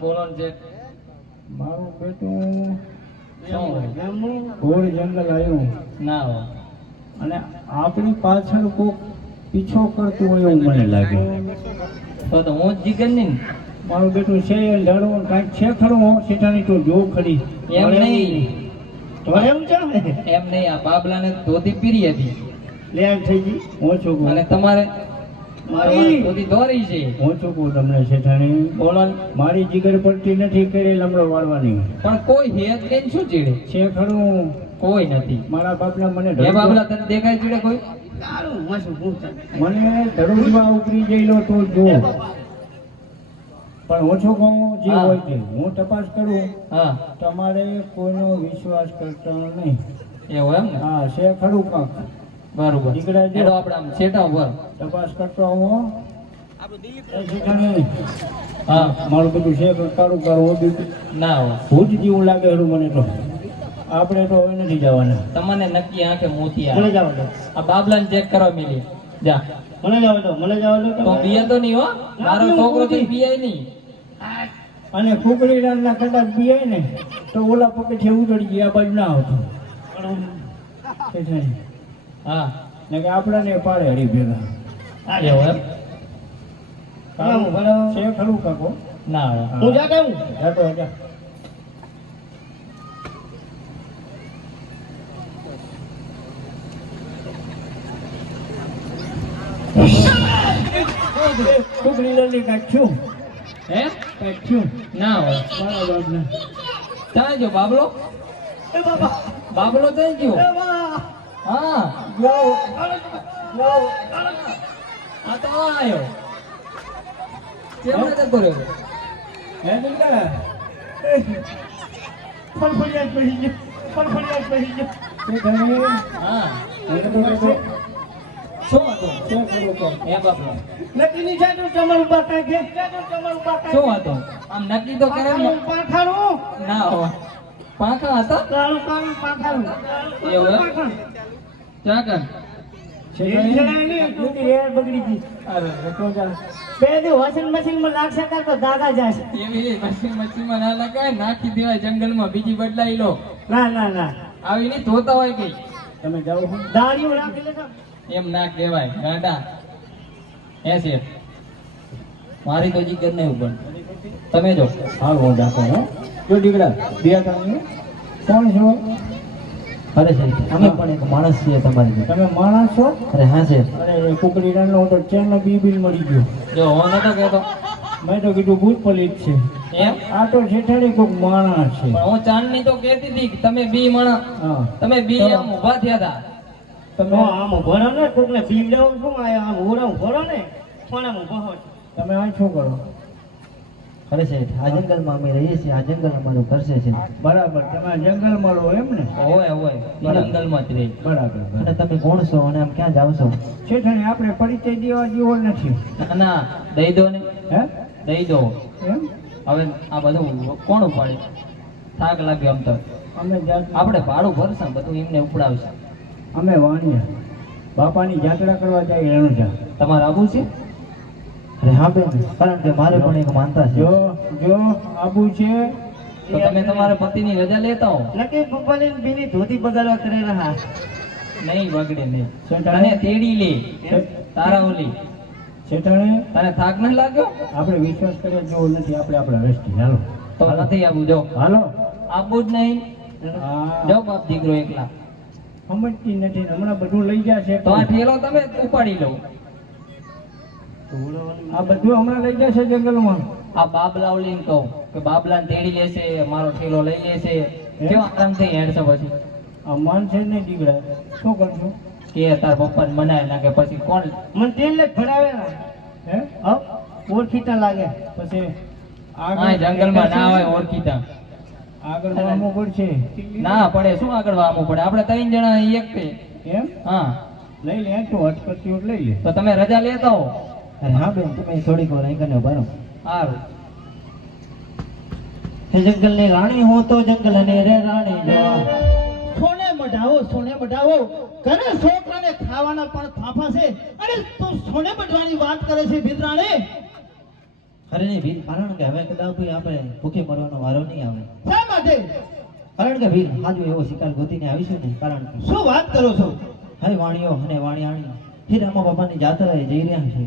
બોલો ને જે મારું બેટું શું ઘોર જંગલ આવ્યું ના હોય અને આપણી પાછળ કોક પીછો કરતું હોય એવું મને લાગે. તો હું જ જીગર નહીં મારું બેટું છે એ લડવું કાંઈક છે ખરું. શેઠાણી તો જો ખરી. એમ નહીં તો એમ છે ને એમ નહીં આ બાબલાને ધોતી પીરી હતી લે એમ થઈ ગઈ હું છું કહું. અને તમારે મારી ધોતી દોરી છે હું છું કહું તમને શેઠાણી. બોલો ને. મારી જીગર પડતી નથી કરી લમડો વાળવાની. પણ કોઈ હેત લઈને શું ચીડે છે ખરું. કોઈ નથી મારા બાપના મને એ બાબલા તને દેખાય ચીડે કોઈ તારું મસ્ત પૂછતા મને ધડુમાં ઉતરી ગયેલો તો જો. પણ હું છું કહું જે હા. હોય તે હું તપાસ કરું. હા તમારે કોઈનો વિશ્વાસ કરતા નહીં. એવું એમ ને હા છે ખરું કાંક. બરોબર દીકરા જો. એનો આપણે આમ સેટા ઉપર તપાસ કરતો હું. એ શીખાણી. હા મારું બધું છે પણ કાળું કાળું બધું ના હોય ભૂત જેવું લાગે ખરું મને તો. આપણે તો હવે નથી જવાના. તમને નક્કી આંખે મોતી મને આવે જાવ દો આ બાબલાને ચેક કરવા મિલી જા મને જાવ દો તો પીએ તો નહીં હો મારો છોકરો તો પીએ નહીં અને કુકડી રાનના કદાચ પીએ ને તો ઓલા પગથિયે ઉતરી ગયા બાજુ ના આવતો. શેઠાણી, હા ને કે આપણાને પાડે હરી ભેગા એવું એમ કામ ભરો છે ખરું કાકો ના આવે હું જાતા હું જાતો જા ટુકડી લલી કાઢ્યું હે કાઢ્યું ના હોય મારા બાપને ત્યાં ગયો બાબલો એ બાબા બાબલો ત્યાં ગયો એ બા હા જો આ તો આવ્યો કેમ જતો રહ્યો હે નીકળે ફળફળિયાત પડી ગયો ફળફળિયાત પડી ગયો તે ઘણી હા એને તો કહેતો શું હતું છે ખરું કે હે બાબલો નક્કી ની જાતું તમારું બાકા કે જાતું તમારું બાકા શું હતું આમ નક્કી તો કરે ને. પાખાડું ના હોય પાંખા હતા કાળું કાળું પાખાડું એવું એમ? ક્યાં કર છે એ ઘણી જણાની કુટી રેડ બગડી ગઈ અરે તો જા બે દી વોશિંગ મશીન માં નાખશે તાર તો દાદા જશે એવી મચ્છીમાં ના લગાય નાખી દેવાય જંગલમાં બીજી બદલાઈ લો ના ના ના આવી નહીં ધોતા હોય કઈ તમે જાઓ છો દાળીઓ રાખી લેતા એમ ના કહેવાય ગાંડા હે છે મારી તો જીગર નહીં ઉપર તમે જો હાલ હું જાતો હો જો દીકરા બે તમે કોણ છો અરે સાહેબ અમે પણ એક માણસ છીએ તમારી જેમ. તમે માણસ છો અરે હા છે અરે કુકડી રણનો તો ચેન બી મળી ગયો જો હો નતો કહેતો મેં તો કીધું ભૂત પલિત છે એમ આ તો છેઠાડી કોઈક માણસ છે પણ હું ચાંદની તો કહેતી હતી કે તમે બી મણા હા તમે બી આમ ઊભા થયા હતા તમે આમ ઉભો રહો ને કોક ને પીવડાવું શું આયા આમ ઉભો રહો ને પણ આમ ઉભો હો તમે આ શું કરો અરે સાહેબ આ જંગલમાં અમે રહીએ છીએ આ જંગલ અમારું ઘર છે બરાબર તમે જંગલમાં રહો એમ ને હોય હોય જંગલમાં જ રહી બરાબર અને તમે કોણ છો અને આમ ક્યાં જાવ છો છેઠાણી આપણે પરિચય દેવા જેવો નથી ના ના દઈ દો ને હે દઈ દો એમ હવે આ બધું કોણ ઉપાડે થાક લાગ્યો આમ તો અમે જાત આપણે ભાડું ભરશે બધું એમને ઉપડાવશે અમે વાણિયા બાપાની જાત્રા કરવા જાય રણુજા તમારે આવું છે અરે હા બેન કારણ કે મારે પણ એક માનતા છે જો આબુ છે તો તમે તમારા પતિની રજા લેતા હો નક્કી પપ્પાની બીની ધોતી બગાડવા કરે રહા નહીં બગડે નહીં છેઠાણી તને તેડી લે તારા ઓલી છેઠાણી તને થાક ન લાગ્યો આપણે વિશ્વાસ કર્યા જેવો નથી આપણે આપણા રસ્તે હાલો તો નથી આવું જો હાલો આવું જ નહીં હા જો બાપ દીકરો એકલા સમજતી નથી ને હમણાં બધું લઈ જશે તો આ ઠેલો તમે ઉપાડી લો આ બધું હમણાં લઈ જશે જંગલમાં આ બાબલા ઓલીને કહું કે બાબલાને તેડી લેશે મારો ઠેલો લઈ લેશે કેવો આરામથી હેડશે પછી આ માન છે નહીં દીકરા શું કરશું કે તાર પપ્પાને મનાય નાખે પછી કોણ મને તેલ ને ભણાવે હે હવ ઓળખીતા લાગે પછી આ જંગલમાં ના હોય ઓળખીતા આગળ વામો પડશે ના પડે શું આગળ વામવું પડે આપણે 3 જણા અહીં એક છે એમ હા લઈ લે તો અટકતી ઓટ લઈ લે તો તમે રજા લેતા હો અરે હા બેન તમે થોડીક વાર અહીં કને ઉભા રહો સારું હે જંગલની રાણી હો તો જંગલ અને રે રાણી જો સોને બઢાવો કરે છોકરાને ખાવાના પણ ફાફા છે અરે તું સોને બઢવાની વાત કરે છે ભીતરાણે અરે નહીં વીર કારણ કે હવે કદાચ કોઈ આપણે ભૂખે મરવાનો વારો નહીં આવે શા માટે કારણ કે વીર હાજુ એવો શિકાર ગોતીને આવીશું ને કારણ કે શું વાત કરો છો હે વાણીઓ અને વાણિયાણી હીરામા બાપાની જાત્રાએ જઈ રહ્યા છે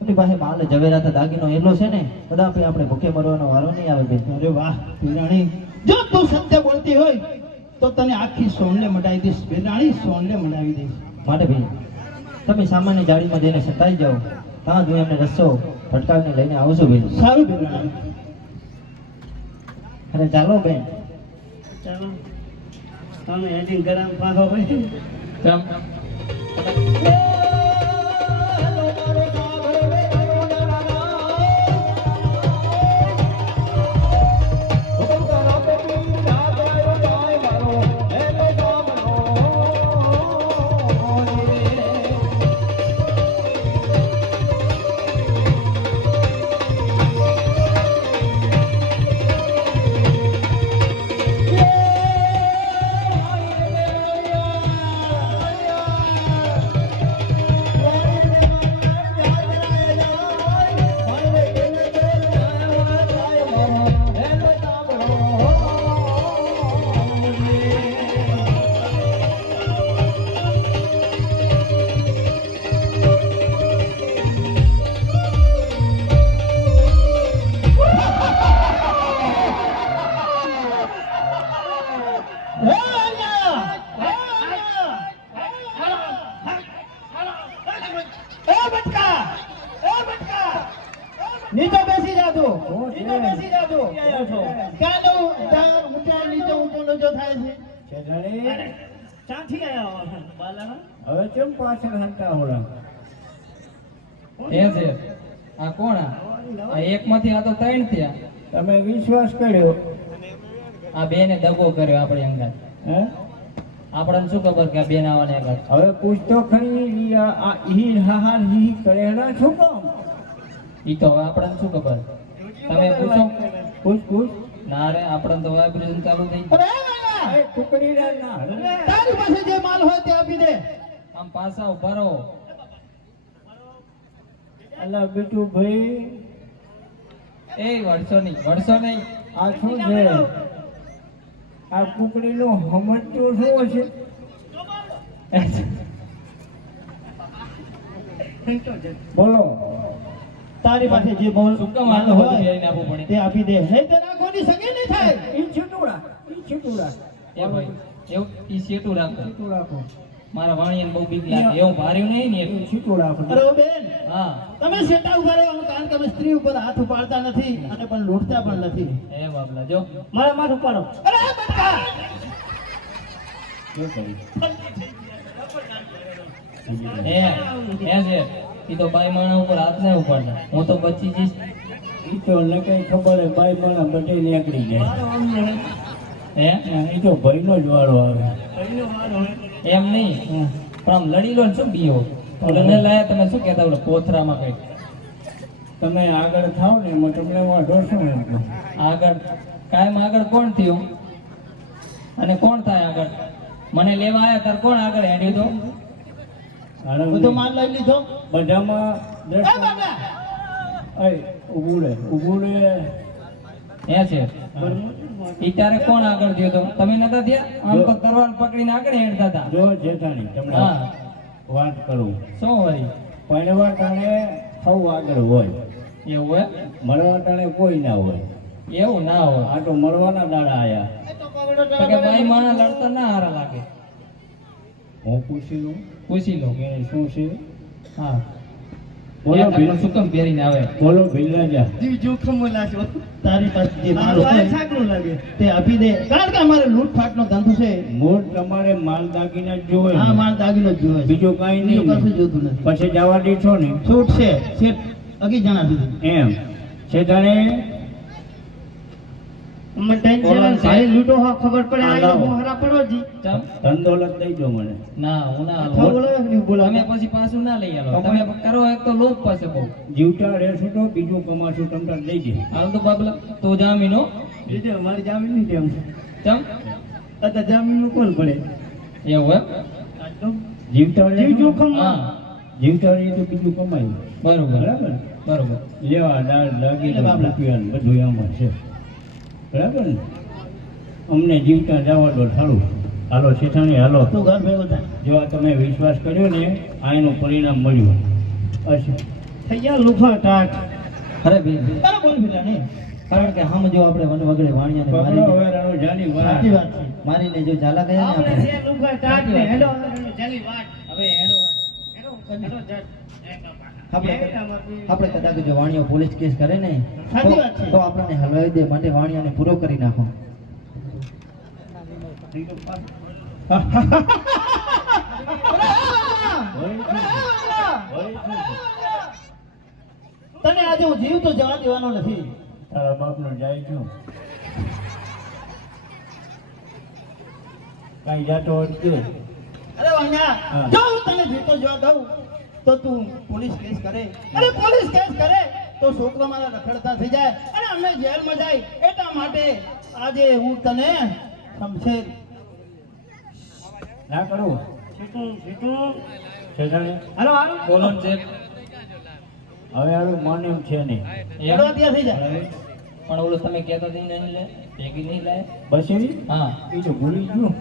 એમની પાસે માલ જવેરાત દાગીનો એટલો છે ને કદાપી આપણે ભૂખે મરવાનો વારો નહીં આવે બેન અરે વાહ ભીતરાણી જો તું સત્ય બોલતી હોય તો તને આખી સોનને મટાવી દઈશ ભીતરાણી સોનને મટાવી દઈશ માટે ભાઈ તમે સામાન્ય જાળીમાં જઈને સતાઈ જાઓ ત્યાં જ હું એમને રસ્તો ફટકાવીને લઈને આવું છું બેન સારું ભીતરાણી અરે ચાલો બેન ચાલો અમે હેડિંગ ગરમ પાછો ભાઈ ચમ નીચે બેસી જાજો હું નીચે બેસી જાજો ક્યાં જવું તાર ઊંચા નીચે ઊંચો નીચો થાય છે શેઠાણી, ક્યાંથી આવ્યા બાલાના હવે કેમ પાછળ હંતા હોડા? એ છે આ કોણ આ એકમાંથી આ તો ત્રણ થયા. તમે વિશ્વાસ કર્યો આ બેને દગો કર્યો આપણી અંગાત. હે? આપણને શું ખબર કે આ બેન આવવાની આગળ. હવે પૂછતો ખરી ઈ આ ઈ હાહાર હી કરે એના શું કામ? ઈ તો હવે આપણને શું ખબર, તમે પૂછો. પૂછ ના રે આપણને તો વાઇબ્રેશન ચાલુ થઈ ગયું. અરે બાલા એ ટુકડી ના તારી પાસે જે માલ હોય તે આપી દે આમ પાછા ઉભા રહો. અલા બીટુ ભાઈ, એ વળશો નહીં. આ શું છે? આ કુકડીનું સમજતું શું હશે? બોલો. તારી પાસે જે બોલ શું કામ આટલું બધું બેહીને આપવું પડે? તે આપી દે નહીં તો રાખવાની સગે નહીં થાય ઈ છૂટુડા. એ ભાઈ એવું ઈ સેટું રાખો. છૂટું રાખો. મારા વાણિયાને બહુ બીક લાગે. એવું ભાર્યું નહીં ને એટલું. છૂટું રાખો. અરે ઓ બેન હા તમે સેટા ઉભા રહો કારણ કે અમે સ્ત્રી ઉપર હાથ ઉપાડતા નથી અને પણ લૂંટતા પણ નથી એ બાબલા જો મારા માથ ઉપાડો અરે બટકા શું કરી? એ છે ઈ તો બાઈ માણા ઉપર હાથ નહીં ઉપાડતા. હું તો બચી જઈશ. ઈ તો ન કઈ ખબર હે, બાઈ માણા બધે નીકળી જાય. હે ઈ તો ભાઈનો જ વારો આવે. એમ નહીં પણ આમ લડી લો ને શું બીઓ ઓલાને લાયા તમે શું કહેતા ઓલા કોથરામાં કઈ તમે આગળ થાવ ને એમાં તમને વાંધો શું એમ કહું? આગળ કાયમ આગળ કોણ થયું અને કોણ થાય આગળ? મને લેવા આવ્યા તાર કોણ આગળ હેડ્યું તો? બધો માલ લઈ લીધો બધામાં એ દ્રષ્ટા- બાબલા અય, ઊભું રહે. હે છે ઈ તારે કોણ આગળ થયો તો? તમે નતા થયા? આમ તો તરવાર પકડીને આગળ હેડતા હતા. જો જેઠાણી તમને હા વાત કરું, શું હોય પરણવા ટાણે સૌ આગળ હોય, એવું હોય? મળવા ટાણે કોઈ ના હોય. એવું ના હોય આ તો મળવાના દાડા આયા. તો કે ભાઈ માણા લડતા ના હારા લાગે. હું પૂછી લઉં પૂછી લો. કે શું છે. હા બોલો બોલો ભીલ- શું કામ પહેરીને આવે? બોલો ભીલરાજા. જીવ જોખમ લાગ્યો તારી પાસે જે માલ હોય તે આપી દે કારણ કે અમારે લૂંટફાટનો ધંધો છે મૂળ તમારે માલ દાગીના જ જોવે ને. હા માલ દાગીનો જ જોઈએ છે. બીજું કાંઈ નહીં બીજું કશું ને. જોતું નથી પછી જવા દીધો ને છૂટ છે શેઠ 11 જણા સુધી એમ છેતાણે કોણ છે? ખબર આ લાવો. ચમ? ધંધોલત દઈ દો મને. ના હું ના અથવા હાલું. બોલાવે તમે પછી પાછું ના લઈ આલો. તમે કરો એક તો લોભ પાસે બહુ. જીવતા રહેશું તો બીજું કમાશું તમને દઈ દે. હાલ તો બાબલા તો જામીનો મારી જામીન નહીં દેવું ચમ અત્યારે જામીન કોણ પડે એવું એમ? જીવતા રહેશું ને, હા જીવતા રહીએ તો બીજું કમાયું. બરોબર બરાબર ને? બરોબર લેવા દાગીના એટલે બાબલા. રૂપિયા ને બધું આમાં છે. બરાબર ને? અમને જીવતા જવા દો સારું. હાલો શેઠાણી હાલો. તું ઘર ભેગો થાય જો આ તમે વિશ્વાસ કર્યો ને આ એનું પરિણામ મળ્યું હશે. થઈ ગયા લુખા ટાટ અરે બેન બરાબર ભીલા નહીં કારણ કે હમ જો આપણે વન વગડે વાણિયાને પકડો મારી હવે રણોજાની વાત. સાચી વાત છે મારીને જો ઝાલા ગયા ને આપણે સાચી વાત છે. આપણે કદાચ જો વાણિયો પોલીસ કેસ કરે ને સાચી વાત છે. તો આપણને હલવાઈ દે માટે વાણિયાને પૂરો કરી નાખો. તને આજે હું જીવ તો જવા દેવાનો નથી તારા બાપનો જાય છું કઈ જાતો અટકે. અરે વાંગા હા. જો હું તને જીવતો જવા દઉં તો તું પોલીસ કેસ કરે અને પોલીસ કેસ કરે તો છોકરો મારા રખડતા થઈ જાય અને અમને જેલમાં જાય એટલા માટે આજે હું તને સમશે ના કરું શેઠાણી, હાલો હાલો બોલો ને ચેક. હવે હાલું મને એમ છે નહીં. એમ? એડવા ત્યાં થઈ જાય પણ ઓલું તમે કહેતા હતા નહીં લે ભેગી નહીં લાય. બસેરી હા એ તો ભૂલી ગયું.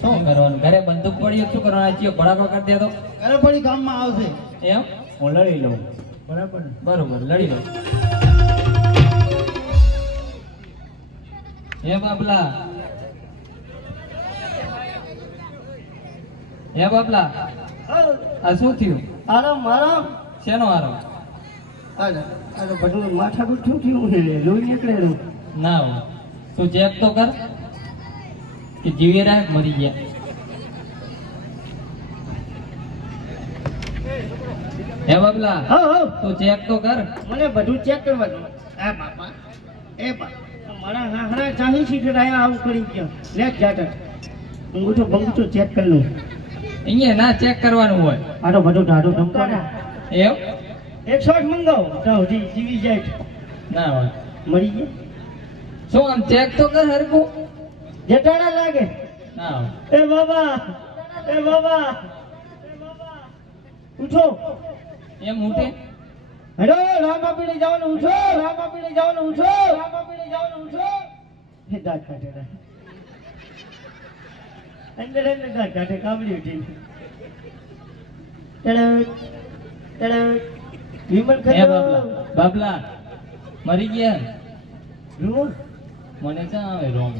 શું કરવાનું? ઘરે બંદૂક પડી હોય, શું કરવાનું? ચિયો ભડાકો કરી દે તો ઘરે પડી ગામમાં આવશે એમ? હું લડી લઉં. બરાબર ને? બરોબર લડી લો. હે બાબલા હે બાબલા આ શું થયું? આરામ આરામ શેનો આરામ? આ બધું માથા બધું થયું છે લોહી નીકળેલું. ના હોય તું ચેક તો કર કે જીવી રહ્યા કે મરી ગયા. હે બાબલા હા તું ચેક તો કર. મને બધું ચેક કરવાનું. આ બાપા એ મારા હાહરા ચાહી સીધે આયા આવું કરી ગયા લે જાતા હું તો બંગતો ચેક કરી લઉં. અહીંયા ના ચેક કરવાનું હોય. આ તો બધું ઢાઢો ધમકાને એમ 100 મંગાવો તો હજી જીવી જાય ના હોય. મરી ગયા શું આમ ચેક તો કર હરકું. જટાડા લાગે. ના હોય. એ બાબા એ બાબા ઉઠો. એમ ઉઠે હેલો રામાપીને જવાનું ઉઠો. રામાપીને જવાનું ઉઠો. રામાપીને જવાનું ઉઠો. હે દાંત કાઢે અંદર દાંત કાઢે કામડી ઉઠી. વિમલ હે બાબલા બાબલા મરી ગયા. રૂમ મને ચા આવે રોમ.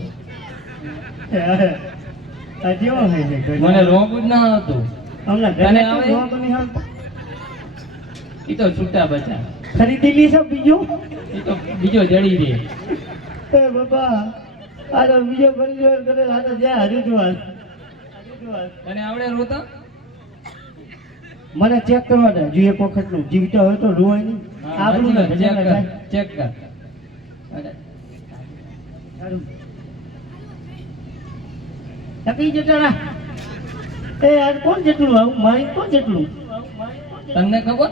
આ જેવો હોય છે મને રોમ જ ના આવતું. હમણાં તને ઘરે આવે? તો બની હાલ એ તો છૂટા બચા. ખરીદી લી છે બીજું. એ તો બીજો જડી દે. એ બાબા આ તો બીજો પરિવાર કરે આ તો જ્યાં હરિદ્વાર. તને આવડે રોતા. મને ચેક કરવા દે જો એક વખત નું જીવતા હોય તો રોવાય નહીં. આપણું ને ચેક ભજન કર થાય. ચેક કર. સારું. તકી જટાડા એ યાર કોણ જેટલું આવું મારી કોણ જેટલું તમને ખબર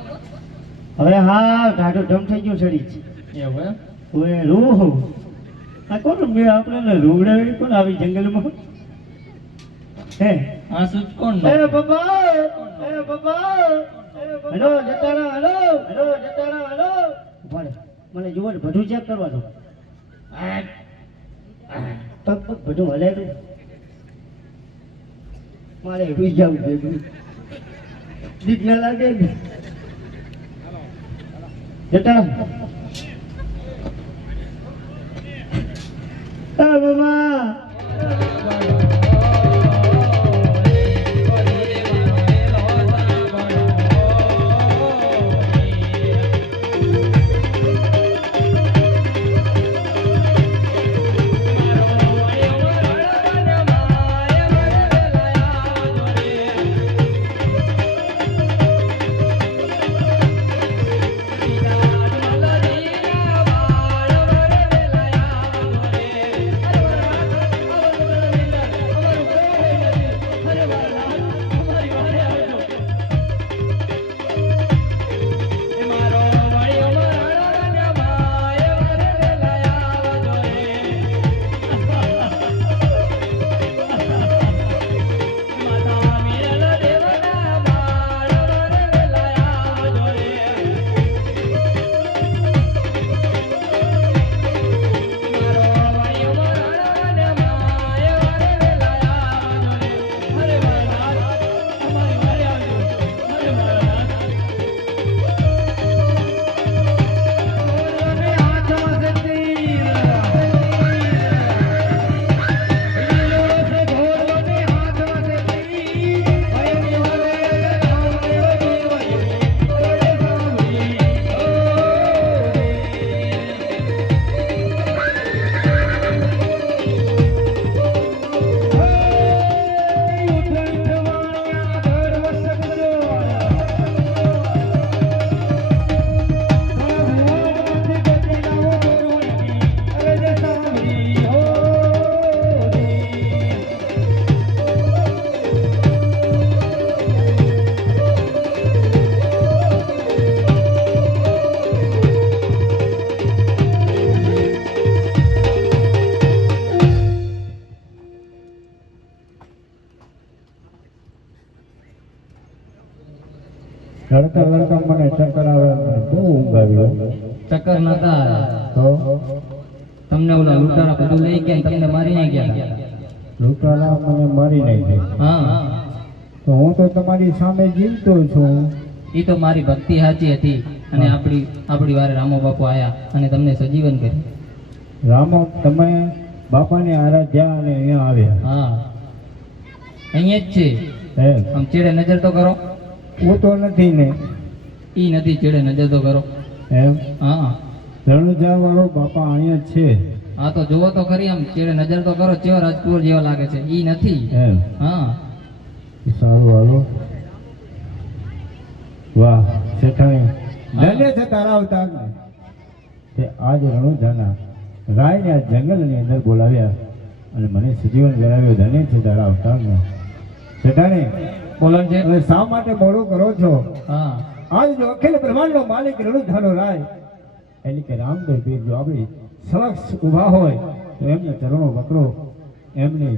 હવે હા ઢાઢો ઢમ થઈ ગયો છડી એવું એમ. ઓએ રૂ આ કોણ મેં આપણે રૂવડાવી કોણ આવી જંગલમાં હે આ સૂચ કોણ એ નો બાબા હેલો જટાડા હેલો જટાડા હેલો ભલે મને જુઓ ને બધું ચેક કરવા દો પગ બધું હલેલું મારે રૂઈ જવું ભેગું દીક ના લાગે ને જટાડા બાબા લડતા લડતા મને ચક્કર આવે બહુ ઊંઘ આવ્યો ચક્કર નતા તો તમને ઓલા લૂંટારા બધું લઈ ગયા ને તમને મારી નહીં ગયા. લૂંટારા મને મારી નાખ્યો હા તો હું તો તમારી સામે જીવતો છું. એ તો મારી ભક્તિ સાચી હતી અને આપણી વારે રામો બાપુ આયા અને તમને સજીવન કર્યું. રામો તમે બાપાને આરાધ્યા અને અહીંયા આવ્યા હા અહીંયા જ છે. હે આમ ચેડે નજર તો કરો. હું તો નથી ને ઈ નથી ચેડે નજર તો કરો. એમ હા રણુજા વાળો બાપા અહીંયા જ છે હા તો જુઓ તો ખરી આમ ચેડે નજર તો કરો ચેવો રાજકુમાર જેવો લાગે છે ઈ નથી એમ હા સારું હાલો વાહ શેઠાણી ધન્ય છે તારા અવતારને તે આજ રણુજાના રાયને આ જંગલની અંદર બોલાવ્યા અને મને સજીવન કરાવ્યો. ધન્ય છે તારા અવતારને. શેઠાણી બોલો છે હવે શા માટે મોડું કરો છો? હા આજ જો અખિલ બ્રહ્માંડનો માલિક રણુજાનો રાય એટલે કે રામદેવ પીર જો આપણી સમક્ષ ઊભા હોય તો એમના ચરણો પકડો, એમની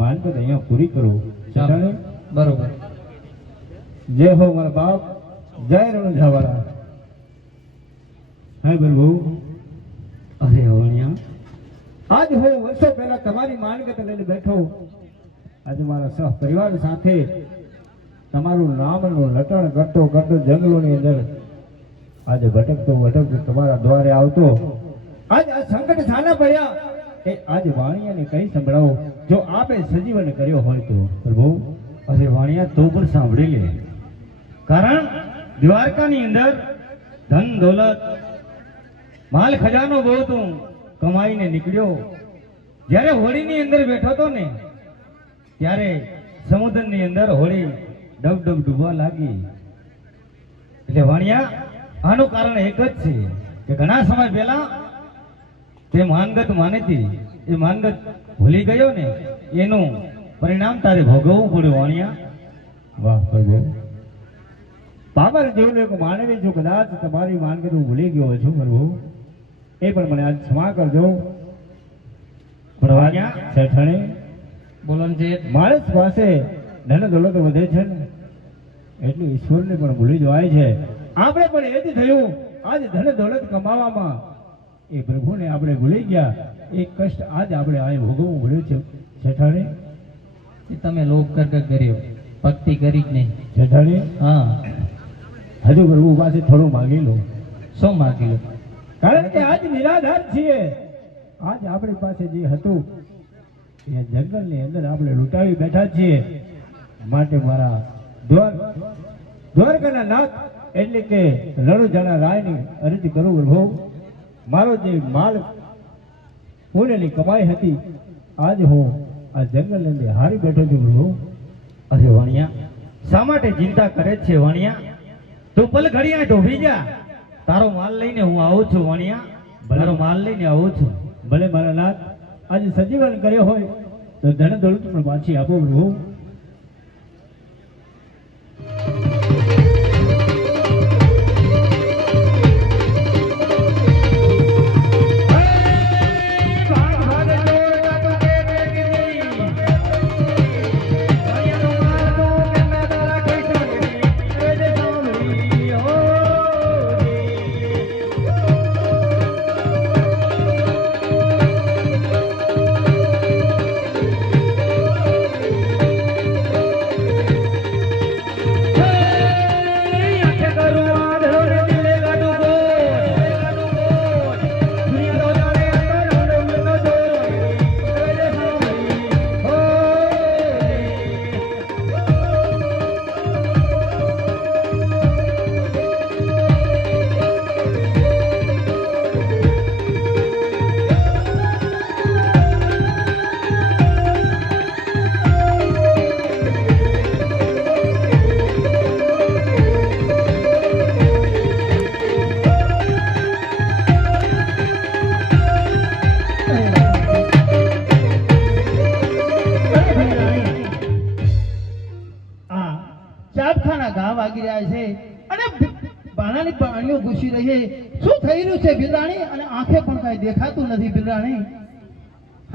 માનકત અહીંયા પૂરી કરો. શેઠાણી બરોબર જય હો મારા બાપ, જય રણુજાવાળા. હા પ્રભુ. અરે વણિયા, આજ હું વર્ષો પહેલા તમારી માનગત લઈને બેઠો. આજે મારા સહ પરિવાર સાથે તમારું નામનું લટણ કરતો કરતો જંગલોની અંદર આજે ભટકતો તમારા દ્વારે આવતો. આજ આ સંકટ સાના પડ્યા એ આજે વાણિયાને કઈ સંભળાવો, જો આપે સજીવન કર્યો હોય તો. પ્રભુ અરે વાણિયા તું પણ સાંભળી લે, કારણ દ્વારકાની અંદર ધન દોલત માલ ખજાનો બહુ તું કમાઈને નીકળ્યો. જ્યારે હોળીની અંદર બેઠો હતો ને ત્યારે સમુદ્રની અંદર હોળી ડબ ડબ ડૂબવા લાગી. એટલે વાણિયા આનું કારણ એક જ છે કે ઘણા સમય પહેલા તે માનગત માનીતી, એ માનગત ભૂલી ગયો ને એનું પરિણામ તારે ભોગવવું પડ્યું. વાણિયા વાહ પ્રભુ. બાબર જેવું એક માનવી જો કદાચ તમારી માનગત હું ભૂલી ગયો છું પ્રભુ, એ પણ મને આજ ક્ષમા કરજો. પણ વાણિયા શેઠાણી, બોલો છે માણસ પાસે ધન દોલત વધે છે ને એટલે ઈશ્વરને પણ ભૂલી જવાય છે. આપણે પણ એ જ થયું. આજ ધન દોલત કમાવામાં એ પ્રભુને આપણે ભૂલી ગયા. એ કષ્ટ આજ આપણે આ ભોગવવું પડ્યું છે. શેઠાણી એ તમે લોક કર કર્યો, ભક્તિ કરી જ નહીં. શેઠાણી હા હજુ પ્રભુ પાસે થોડું માગી લો, શું માગી લો? કારણ કે આજ નિરાધાર છીએ. આજ આપણી પાસે જે હતું એ જંગલની અંદર આપણે લૂંટાવી બેઠા છીએ. માટે મારા દ્વારકાના નાથ એટલે કે રણુજાના રાયની અરજી કરું પ્રભુ, મારો જે માલ પુણ્યની કમાઈ હતી આજ હું આ જંગલની અંદર હારી બેઠો છું પ્રભુ. અરે વાણિયા શા માટે ચિંતા કરે છે? વાણિયા તું પલ ઘડિયા ઢોભી જા, તારો માલ લઈને હું આવું છું. વાણિયા તારો માલ લઈને આવું છું. ભલે મારા નાથ આજે સજીવન કર્યો હોય તો ધન દોલત પણ પાછી આપો પ્રભુ. ચાપખાના ઘા વાગી રહ્યા છે અને બાણાની પાણીઓ ઘૂસી રહી છે. શું થઈ રહ્યું છે બિલાણી? અને આંખે પણ કઈ દેખાતું નથી બિલાણી.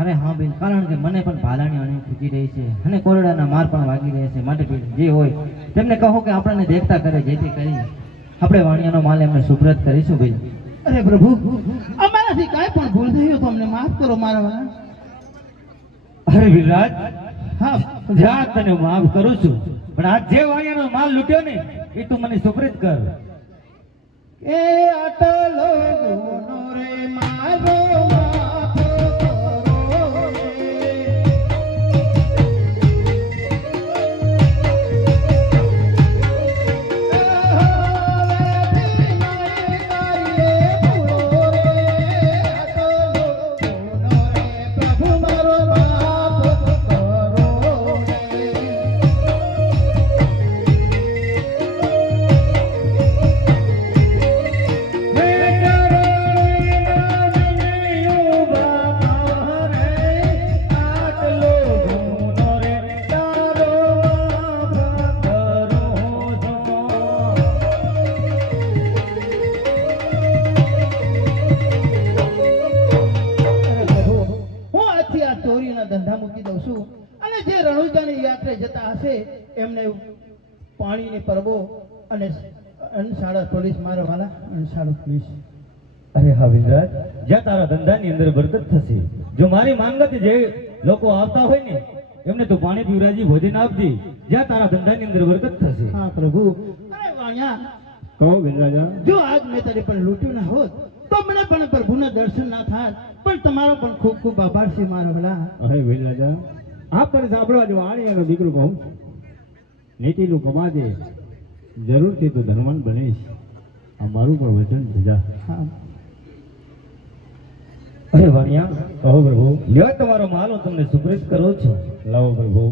અરે હા બેન, કારણ કે મને પણ ભાલાની અણી ખૂજી રહી છે અને કોરડાના માર પણ વાગી રહ્યા છે. માટે બેન જે હોય તેમને કહો કે આપણને દેખતા કરે, જેથી કરી આપણે વાણિયાનો માલ એમને સુપ્રત કરીશું. બેન અરે પ્રભુ, અમારાથી કાંઈ પણ ભૂલ થઈ હોય તો અમને માફ કરો મારા વાલા. અરે વિરાજ, હા જા તને માફ કરું છું, પણ આ જે વાણિયાનો માલ લૂટ્યો ને એ તું મને સુપ્રત કર. એ આટલો ગુનો રે મારો માફ કરો રે. હવેથી નહીં કરીએ છે એમને પાણીની પરબો અને અનશાળા પોલીસ મારો વાલા અનશાળા પોલીસ. અરે હા વિનરાજ, જ્યાં તારા ધંધાની અંદર બરકત થશે. જો મારી માંગતી જે લોકો આવતા હોય ને એમને તો પાણી પીવરાજી ભોજન આપજે, જ્યાં તારા ધંધાની અંદર બરકત થશે. હા પ્રભુ. અરે વાણિયા, કહો વિનરાજા. જો આજ મેં તારી પણ લૂંટ્યું ના હોત તો મને પણ પ્રભુના દર્શન ના થાત. પણ તમારો પણ ખૂબ ખૂબ આભાર છે મારો વાલા. અરે વિનરાજા, આપ પણ સાંભળવા જો આણિયાનો દીકરો કહું છું. નીતિનું કમાજે, જરૂરથી તો ધનવાન બનીશ. આ મારું પણ વચન છે. જા. હા. અરે વાણિયા, કહો પ્રભુ. લ્યો તમારો માલ હું તમને સુપ્રત કરું છું. લાવો પ્રભુ.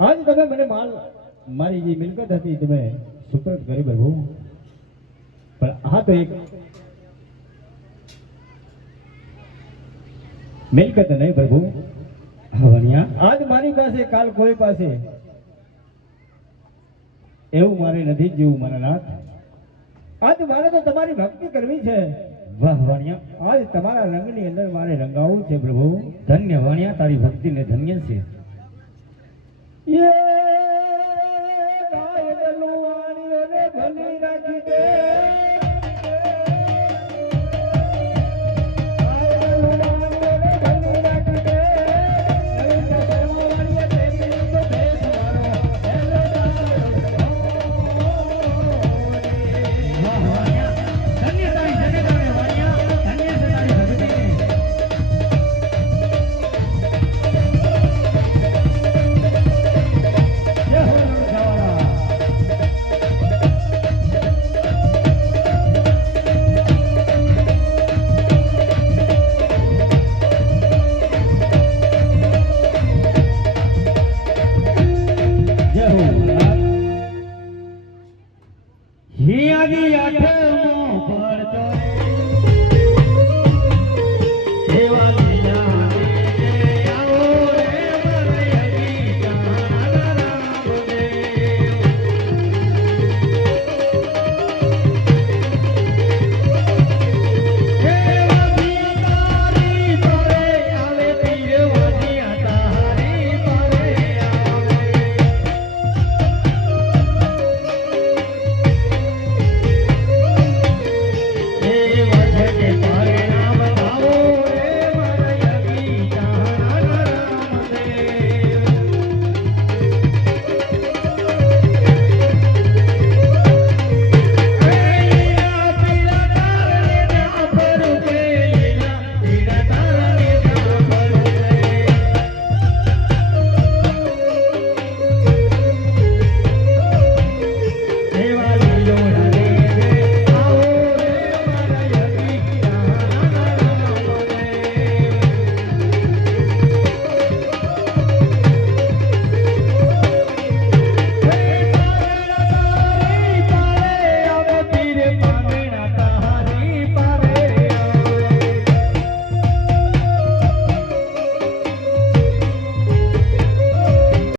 આજ તમે મને માલ, મારી જે મિલકત હતી તમે સુપ્રત કરી પ્રભુ. પણ આ તો એક મિલકત નહીં પ્રભુ. હા વાણિયા, આજ મારી પાસે, કાલ કોઈ પાસે એવું મારે નથી જીવું મારા નાથ. આજ મારે તો તમારી ભક્તિ કરવી છે. વાહ વાણિયા, આજ તમારા રંગની અંદર મારે રંગાવવું છે પ્રભુ. ધન્ય વાણિયા, તારી ભક્તિને ધન્ય છે. યે